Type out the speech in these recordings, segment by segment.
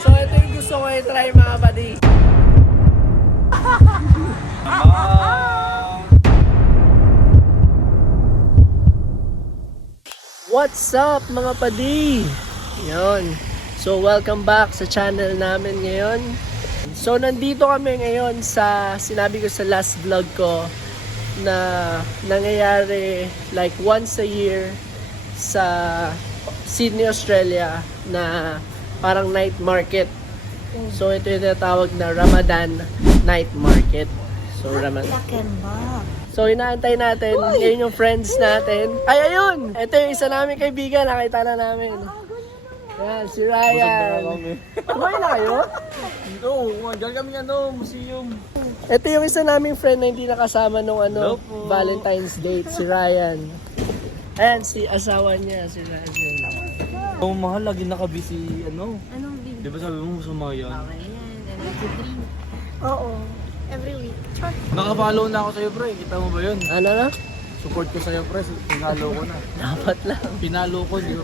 So ito yung gusto ko i-try mga buddy. What's up mga padi? Yun. So welcome back sa channel namin ngayon. So nandito kami ngayon sa sinabi ko sa last vlog ko na nangyayari like once a year sa Sydney, Australia na parang night market. So ito yung tinatawag na Ramadan Night Market. So Ramadan. So inaantay natin, yun yung friends natin. Ay, ayun! Ito yung isa namin kaibigan, nakita na namin. Yan, si Ryan. Kumain na kayo? Oo, dyan kami museum. Ito yung isa naming friend na hindi nakasama nung Valentine's date, si Ryan. Ayan, si asawa niya, si Ryan. Oh, mahal, lagi nakabisi, Anong video? Di ba sabi mo masama yan? Okay yan, then nag-dream. Oo, every week. Char. Nakafollow na ako sa'yo, pre. Kita mo ba yun? Ano na? Support ko sa'yo, pre. Pinalo ko na. Dapat lang. Pinalo ko, di ko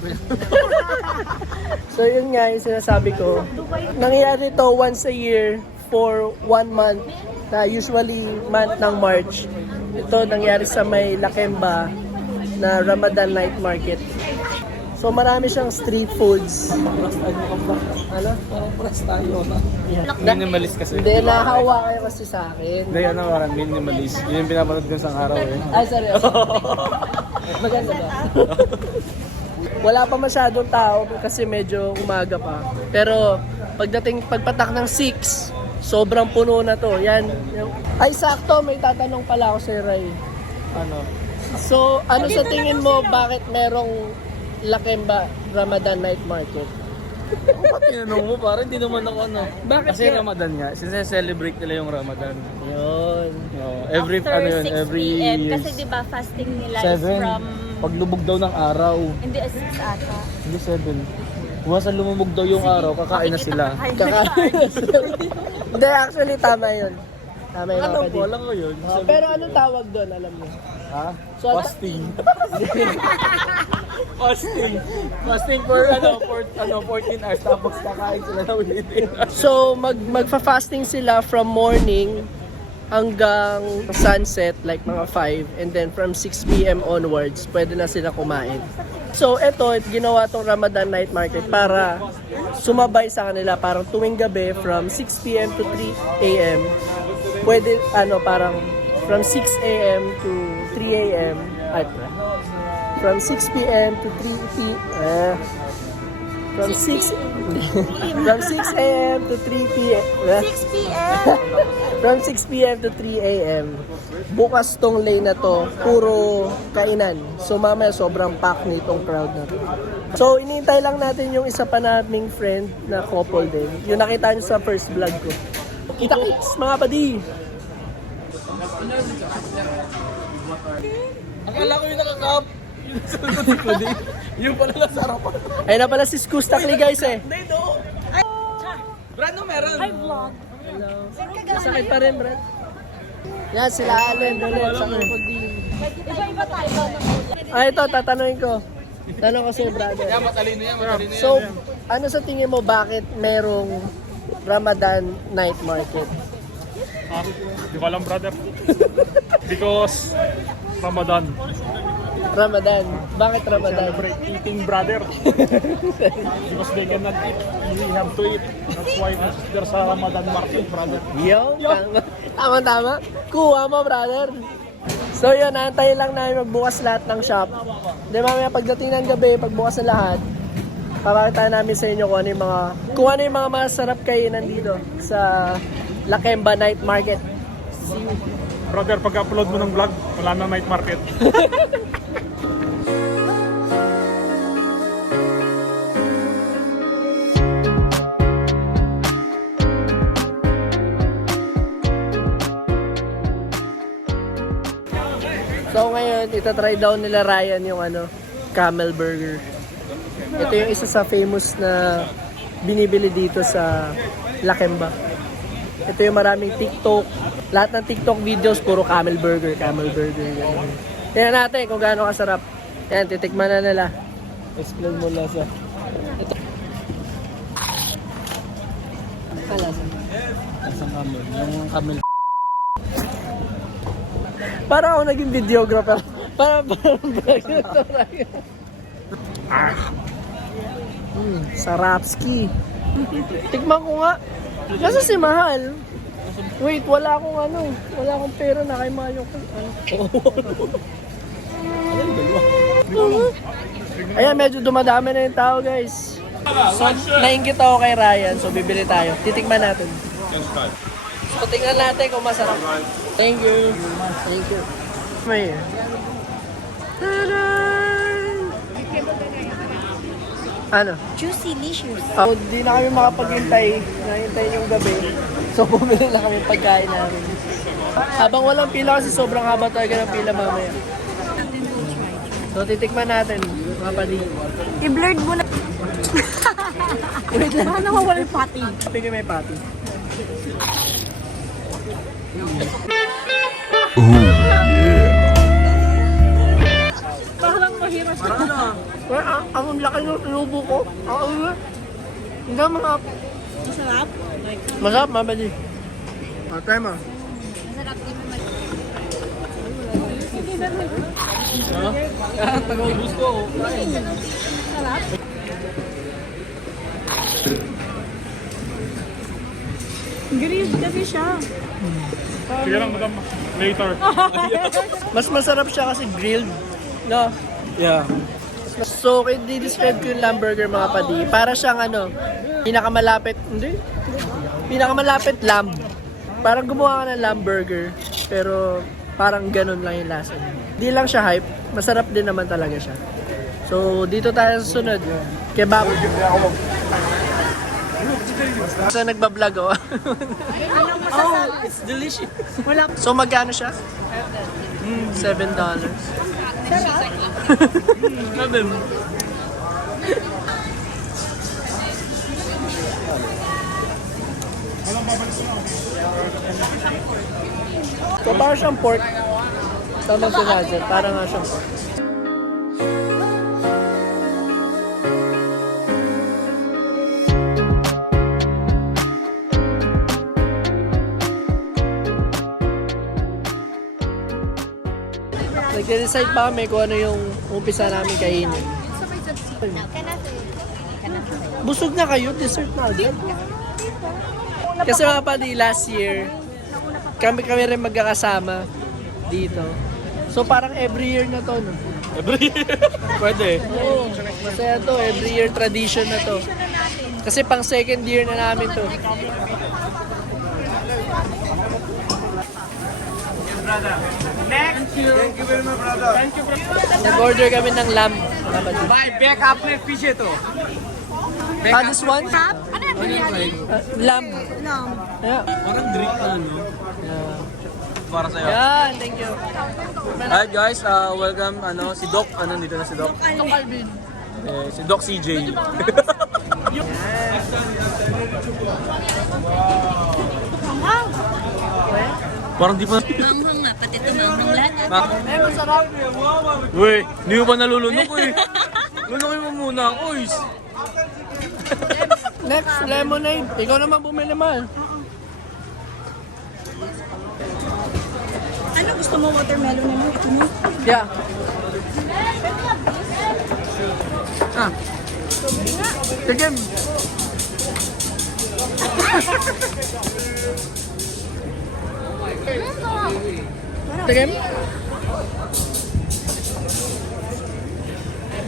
So yun nga yung sinasabi ko. Nangyayari to once a year for 1 month na usually month ng March. Ito nangyari sa may Lakemba na Ramadan Night Market. So marami siyang street foods. Ano? Parang press tayo na. Yeah. Minimalist kasi. Hindi, nahawa kayo kasi sa akin. Hindi, parang minimalist. Yun yung pinapanood ko sa araw eh. Ay, seryoso. Maganda ba? Wala pa masyadong tao kasi medyo umaga pa. Pero pagpatak ng 6, sobrang puno na to. Yan. Ay, sakto, may tatanong pala ako sa Ray. Ano? So, ano sa tingin mo, bakit merong Lakemba Ramadan Night Market? Ba't tinanong mo? Parang hindi naman ako Bakit Kasi yan? Ramadan nga. Since-celebrate nila yung Ramadan. Yun. Every, After 6 every p.m. years. Kasi diba fasting nila is 7. from... Paglubog daw ng araw. Hindi, 6 ata. Hindi 7. Once lumubog daw yung araw, kakain na sila. Kakain na sila. Hindi, actually, tama yun. Tama yun. Alam kapatid. ko, alam ko yun. Pero anong tawag doon, alam mo? Ha? So, Fasting. Fasting for 14 hours tapos kakain sila na ulit. So, magfa-fasting sila from morning hanggang sunset, like mga 5. And then from 6 p.m. onwards, pwede na sila kumain. So, ginawa tong Ramadan Night Market para sumabay sa kanila. Parang tuwing gabi, from 6 p.m. to 3 a.m. Pwede, parang from 6 a.m. to 3 a.m. From 6 p.m. to 3 p.m. From 6 a.m. to 3 p.m. 6 p.m. From 6 p.m. to 3 a.m. Bukas tong lane na to, puro kainan. So mamaya sobrang pack nitong crowd na to. So iniintay lang natin yung isa pa naming friend na couple din. Yung nakita niyo sa first vlog ko. Kita-kits mga padi! Akala ko yung nakakap. Yung pala lang sa harapan. Ayun na pala si Skustakli guys eh. Hindi, no. Brando meron. Hi, vlog. Masakit pa rin, Brad. Yan, sila Allen ulit sa Krokodil. Iba-iba tayo. Ito, tatanungin ko. Tanong ko sa'yo, brother. Yan, matalino yan. So, ano sa tingin mo bakit merong Ramadan Night Market? Di ko alam, brother. Because Ramadan. Ramadan. Bakit Ramadan? Celebrate eating, brother. Because they cannot eat. We have to eat. That's why there's a Ramadan market, brother. Yo, tama. Kuha mo, brother. So yun, naantayin lang namin magbukas lahat ng shop. Di mamaya pagdating ng gabi, pagbukas ng lahat, papakita namin sa inyo kung ano yung mga masarap kainan dito sa Lakemba Night Market. See you. Brother, pag-upload mo ng vlog, wala na night market. So ngayon, itatry daw nila Ryan yung camel burger. Ito yung isa sa famous na binibili dito sa Lakemba. Ito yung maraming TikTok. Lahat ng TikTok videos, puro camel burger. Ganun. Tingnan natin kung gaano kasarap. Yan, titikman na nila. Explain mo lasa. Alasa. Isang camel. Yung camel. Para ako naging videographer. Parang vlogger. Sarapski. Tikman ko nga. Kasi si Mahal. Wait, wala akong pera na kay Mahal yung Ayan, medyo dumadami na yung tao, guys. So, nainggit ako kay Ryan, so bibili tayo. Titikman natin. So, tingnan natin kung masarap. Thank you. Thank you. May ano? Juicy licious. Di na kami makapaghintay. Nahintay yung gabi. So, bumili na kami pagkain namin. Habang walang pila kasi sobrang haba talaga ng pila mamaya. So, titikman natin. Mga padi. I-blurred mo na. Wait lang. Baka nawawala yung pati. Pigay may pati. Parang mahirap. Ang laki ng inubo ko. Hindi mga... Masarap. Masarap, mga padi. Try mo. Masarap din naman. Taga-ubus ko. Masarap. Grilled kasi siya. Sige lang, madam. Later. Mas masarap siya kasi grilled. No? Yeah. So, i-describe ko yung lamb burger mga padi. Para siyang pinakamalapit, pinakamalapit lamb. Parang gumawa ka ng lamb burger, pero parang ganun lang yung lasa niya. Di lang siya hype, masarap din naman talaga siya. So, dito tayo sa sunod. Kebab. So, nagbablog ako. Oh, It's delicious. So, magkano siya? $7. Sabi mo. So, parang siyang pork. Tama si Roger, parang nga siyang pork. Nag-decide pa kami kung ano yung umpisa namin kainin. Busog na kayo, dessert na agad. Kasi mga padi, last year, kami rin magkakasama dito. So parang every year na to, no? Every year. Pwede. Oo, masaya to, every year tradition na to. Kasi pang second year na namin to. Nag-order kami ng lamb. Bye, back up na fish ito. This one? Ano yung biryani? Lamb. Lamb. Yeah. Parang drink no? Yeah. Para sa'yo. Yeah, thank you. Hi guys, welcome si Doc, dito na si Doc. Si Doc CJ. Parang di pa. Manghang nga, pati ito manghang lahat. Eh, masarap. Uy, hindi mo pa nalulunok eh. Lunukin mo muna, oys. Next, lemonade. Ikaw naman bumili man. Ano gusto mo, watermelon naman? Ito mo? Yeah. Tigim. Tigim.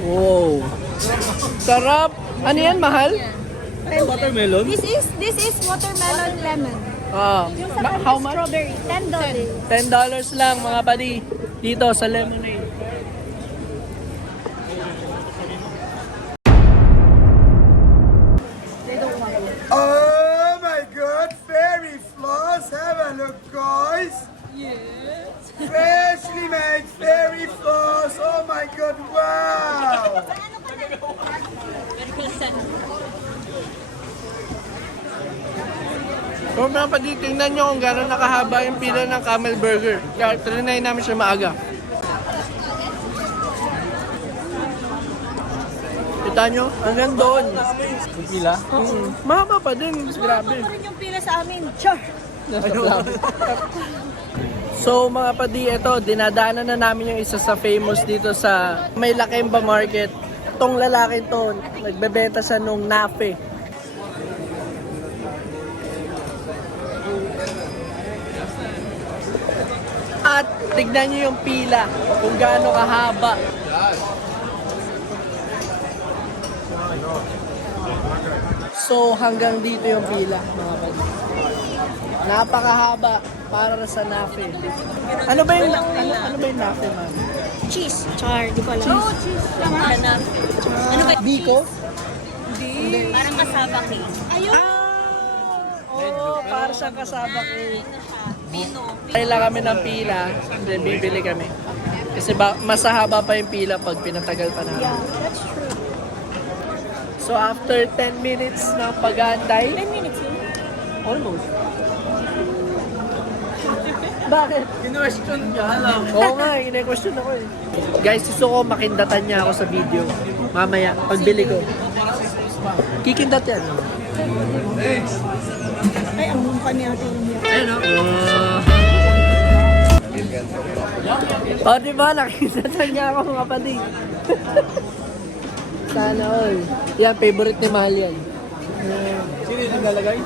Wow. Sarap. Ano yan, mahal? Watermelon? This is watermelon lemon. Yung sa How much? strawberry, $10. $10 lang mga padi. Dito sa lemonade. Oh my god, fairy floss, have a look guys. Yes. Freshly made fairy floss, oh my god, wow. So mga padi, tingnan nyo kung gano'n nakahaba yung pila ng camel burger. Kaya trinay namin siya maaga. Ito Kita nyo? Hanggang doon. Pila? Mama pa din. Grabe. rin yung pila sa amin. Sure. So mga padi, ito, dinadaanan na namin yung isa sa famous dito sa May Lakemba Market. Itong lalaki to, nagbebenta siya nung nafe. At tignan nyo yung pila, kung gaano kahaba. So hanggang dito yung pila, mga padi. Napakahaba para sa nafe. Ano ba yung nafe, ma'am? Cheese. Char. Di ko alam. Cheese. Ano ba? Biko? Parang kasabak eh. Ayun. Oo, para siyang kasabak eh. Pino. Kailangan kami ng pila, then bibili kami. Kasi masahaba pa yung pila pag pinatagal pa namin. Yeah, that's true. So after 10 minutes ng pag-aantay, 10 minutes yun. almost. Bakit? Kinwestiyon ka, alam. Oo nga, ina-question ako eh. Guys, gusto ko makindatan niya ako sa video. Mamaya, pagbili ko. Kikindat yan. Ay, ang mukha niya. Ayun o. O, diba? Nakindatan niya ako mga pati. Sana all. Yan, favorite ni Mahal yan. Sino yung naglalagay?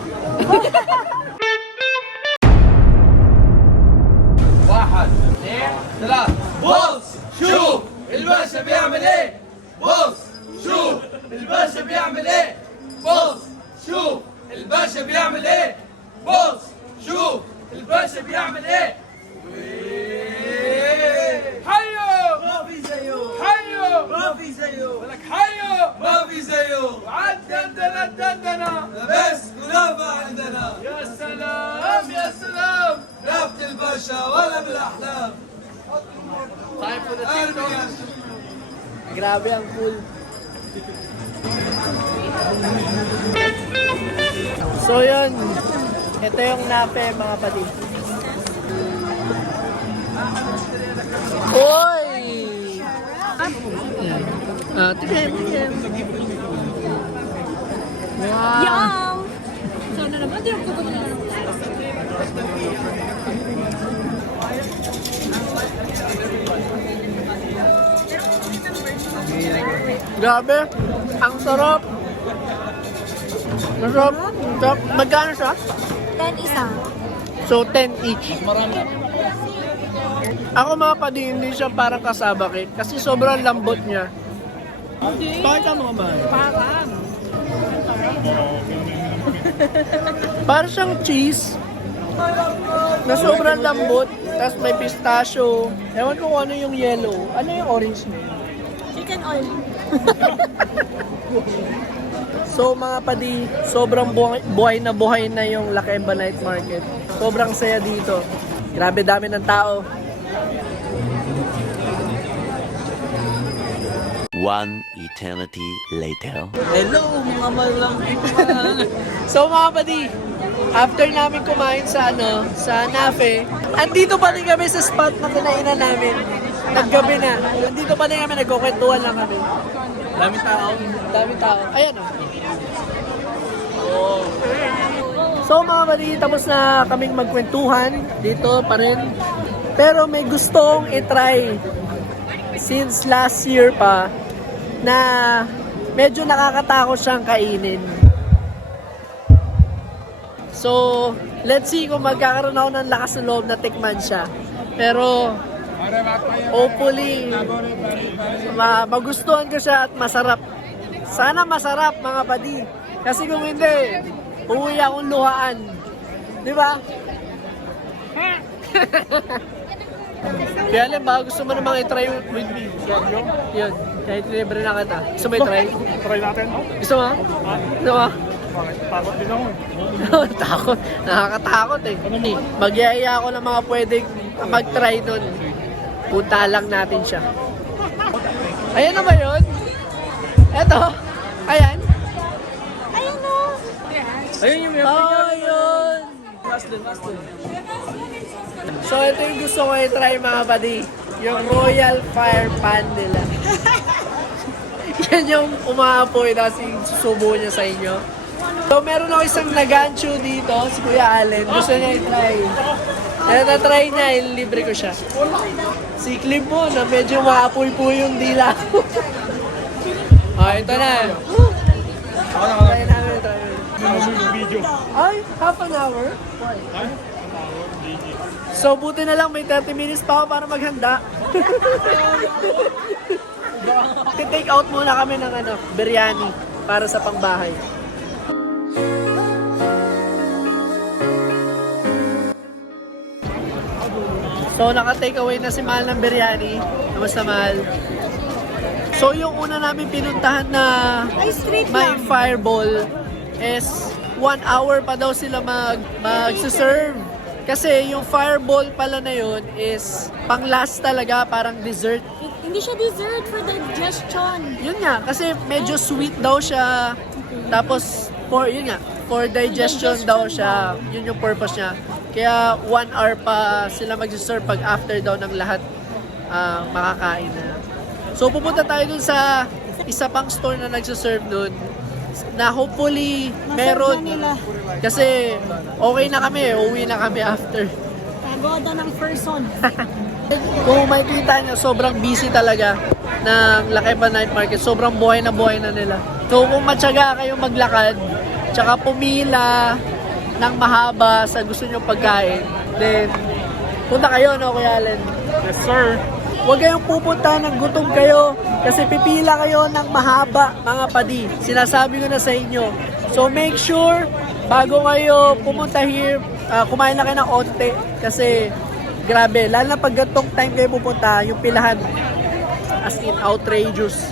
واحد اثنين ثلاث بوس شوف الباشا بيعمل ايه بوس شوف الباشا بيعمل ايه بوس شوف الباشا بيعمل ايه بوس شوف الباشا بيعمل ايه حيو ما في زيه حيو ما في زيه ولك حيو ما في زيه عالدندنة الدندنة بس كنافة عندنا يا سلام يا سلام لابت الباشا ولا بالاحلام Time for the TikTok. Grabe ang cool. So yun, ito yung nape mga pati. Oy! Tignan. Wow! Yum! So, na naman, di ako na Grabe, ang sarap. Masarap. Sarap. Magkano siya? 10 isa. So, 10 each. Ako mga padi, hindi siya parang kasaba cake. Kasi sobrang lambot niya. Pakita mo ba? Parang. Parang siyang cheese. Na sobrang lambot. Tapos may pistachio. Ewan ko kung ano yung yellow. Ano yung orange na yun? Chicken oil. So mga padi, sobrang buhay na yung Lakemba Night Market. Sobrang saya dito. Grabe dami ng tao. One eternity later. Hello mga malambing. So mga padi, after namin kumain sa sa Nafe, andito pa rin kami sa spot na kinainan namin. Naggabi na. Andito pa rin kami, nagkukwentuhan lang kami. Daming tao. Daming tao. Ayan oh. So mga padi, tapos na kaming magkwentuhan. Dito pa rin. Pero may gustong itry since last year pa na medyo nakakatakot siyang kainin. So, let's see kung magkakaroon ako ng lakas ng loob na tikman siya. Pero, hopefully, magustuhan ko siya at masarap. Sana masarap mga padi. Kasi kung hindi, uuwi akong luhaan. Di ba? Kaya alam ba, gusto mo namang i-try with me? Yun, kahit libre na kita. Gusto mo i-try? Try natin. Gusto mo? Gusto mo? Bakit? Takot din ako. Takot. Nakakatakot eh. Magyaya ako ng mga pwedeng mag-try nun. Punta lang natin siya. Ayan na ba yun? Eto. Ayan. Ayun o. Ayun yung Oh, yun. last dun. So, ito yung gusto ko i-try mga buddy. Yung Royal Fire Pan nila. Yan yung umaapoy tapos susubo niya sa inyo. So meron ako isang nagancho dito, si Kuya Allen. Gusto niya i-try. Kaya na-try niya, libre ko siya. Si Clip mo na medyo maapoy po yung dila ko. Ito na. Try namin, try namin. Video. Ay, half an hour? So, buti na lang may 30 minutes pa ako para maghanda. Take out muna kami ng biryani para sa pangbahay. So, naka-take away na si Mahal ng biryani. Kamusta, Mahal? So, yung una namin pinuntahan na may fireball is 1 hour pa daw sila mag-serve. Kasi yung fireball pala na yun is pang last talaga, parang dessert. Hindi siya dessert for digestion. Yun nga, kasi medyo sweet daw siya. Tapos, for digestion daw siya. Yun yung purpose niya. Kaya 1 hour pa sila mag-serve pag after daw ng lahat makakain na. So, pupunta tayo dun sa isa pang store na nagsiserve dun na hopefully meron. Kasi okay na kami, uwi na kami after. Pagoda ng person. Kung makikita nyo, sobrang busy talaga ng Lakaiba Night Market. Sobrang buhay na nila. So kung matyaga kayo maglakad, tsaka pumila ng mahaba sa gusto nyo pagkain, then punta kayo, no, Kuya Allen? Yes, sir. Huwag kayong pupunta ng gutom kayo kasi pipila kayo ng mahaba, mga padi. Sinasabi ko na sa inyo. So make sure, bago kayo pumunta here, kumain na kayo ng onte kasi grabe, lalo na pag gantong time kayo pupunta, yung pilahan as in outrageous.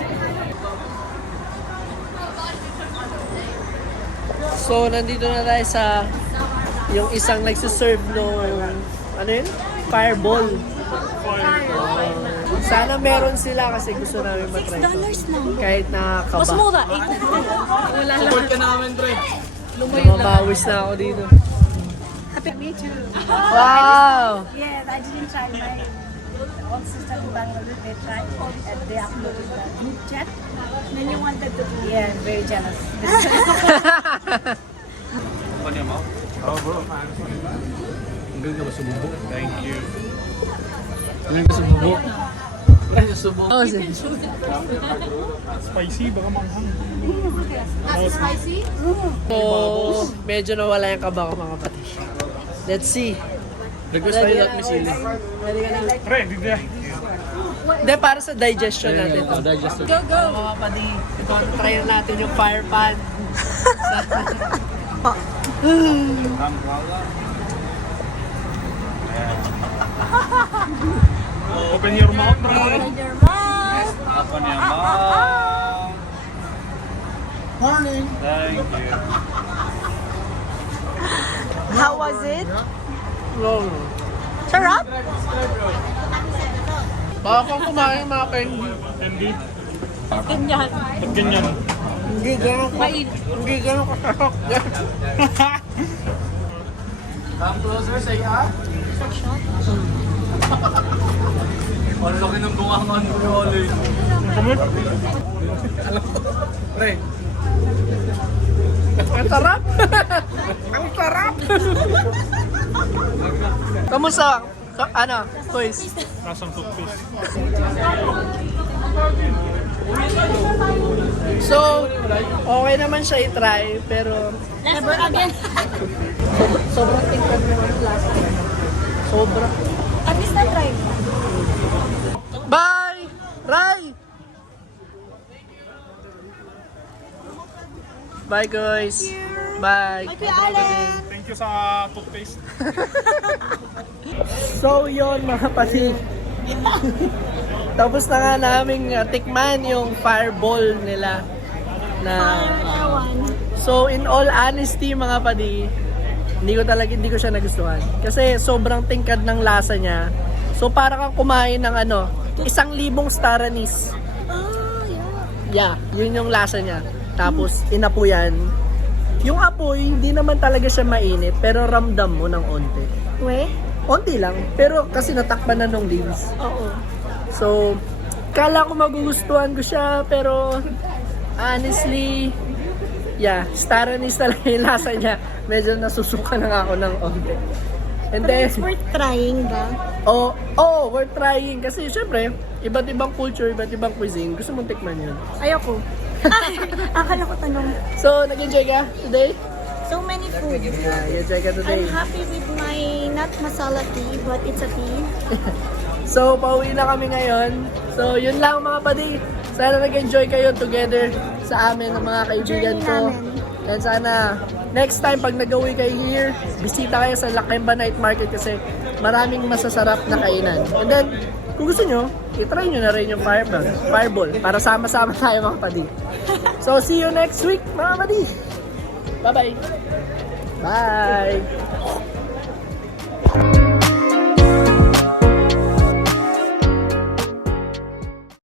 So nandito na tayo sa yung isang nagsiserve nung fireball. Sana meron sila kasi gusto namin matry. $6 lang. Kahit nakakaba. Mas mura. Wala lang. Support ka namin, pre. Mabawis na ako dito. Happy me too. Wow! Yes, I didn't try my own sister in Bangladesh. They tried and they uploaded the group chat. Then you wanted to be very jealous. Oh, bro. Ang galing ka sa bubok. Thank you. Galing ka sa bubok. Galing ka sa bubok. Oh, sige. Spicy, baka manghang. So, medyo nawala yung kaba ko, mga pati. Let's see. Request tayo lahat may sili. Pre, di na. Hindi, para sa digestion natin. Digestive. Mga pati, ito, try natin yung fire pan. Open your mouth, bro. Open your mouth. Morning! Thank you. How was it? Wow. Sarap? Baka kung kumain mga candy. Candy. Ganyan. Ba't ganyan? Hindi ganun kasarap. Come closer, say hi. Ang laki ng bungangan mo, Oli. Kamot? Pre, Ang sarap! Ang sarap! Kamusta? Toys? Lasang toothpaste. So, okay naman siya i-try, pero Never again. sobrang tingkad naman yung lasa. Sobrang. At least na-try. Bye! Ray! Bye, guys! Bye! Kuya Allen. Thank you sa toothpaste. So, yun mga kapatid. Tapos na nga namin tikman yung fireball nila. So, in all honesty mga padi, hindi ko siya nagustuhan. Kasi sobrang tingkad ng lasa niya. So, para kang kumain ng 1,000 star anise. Yeah, yun yung lasa niya. Tapos, inapuyan. Yung apoy, hindi naman talaga siya mainit, pero ramdam mo ng onte. We? Onti lang, pero kasi natakpan na nung leaves. Oo. So, kala ko magugustuhan ko siya, pero honestly, yeah, star anise talaga yung lasa niya. Medyo nasusuka na nga ako ng onte. And Pero then, it's worth trying ba? we're trying. Kasi syempre, iba't ibang culture, iba't ibang cuisine. Gusto mong tikman yun. Ayoko. Akala ko tanong. So, nag-enjoy ka today? So many food. Yeah, you-enjoy ka today. I'm happy with my not masala tea, but it's a tea. So, pauwi na kami ngayon. So, yun lang mga padi. Sana nag-enjoy kayo together sa amin ng mga kaibigan Journey ko. namin. And sana, next time pag nag-uwi kayo here, bisita kayo sa Lakemba Night Market kasi maraming masasarap na kainan. And then, kung gusto nyo, itry nyo na rin yung fireball para sama-sama tayo mga padi. So, see you next week mga padi. Bye-bye. Bye!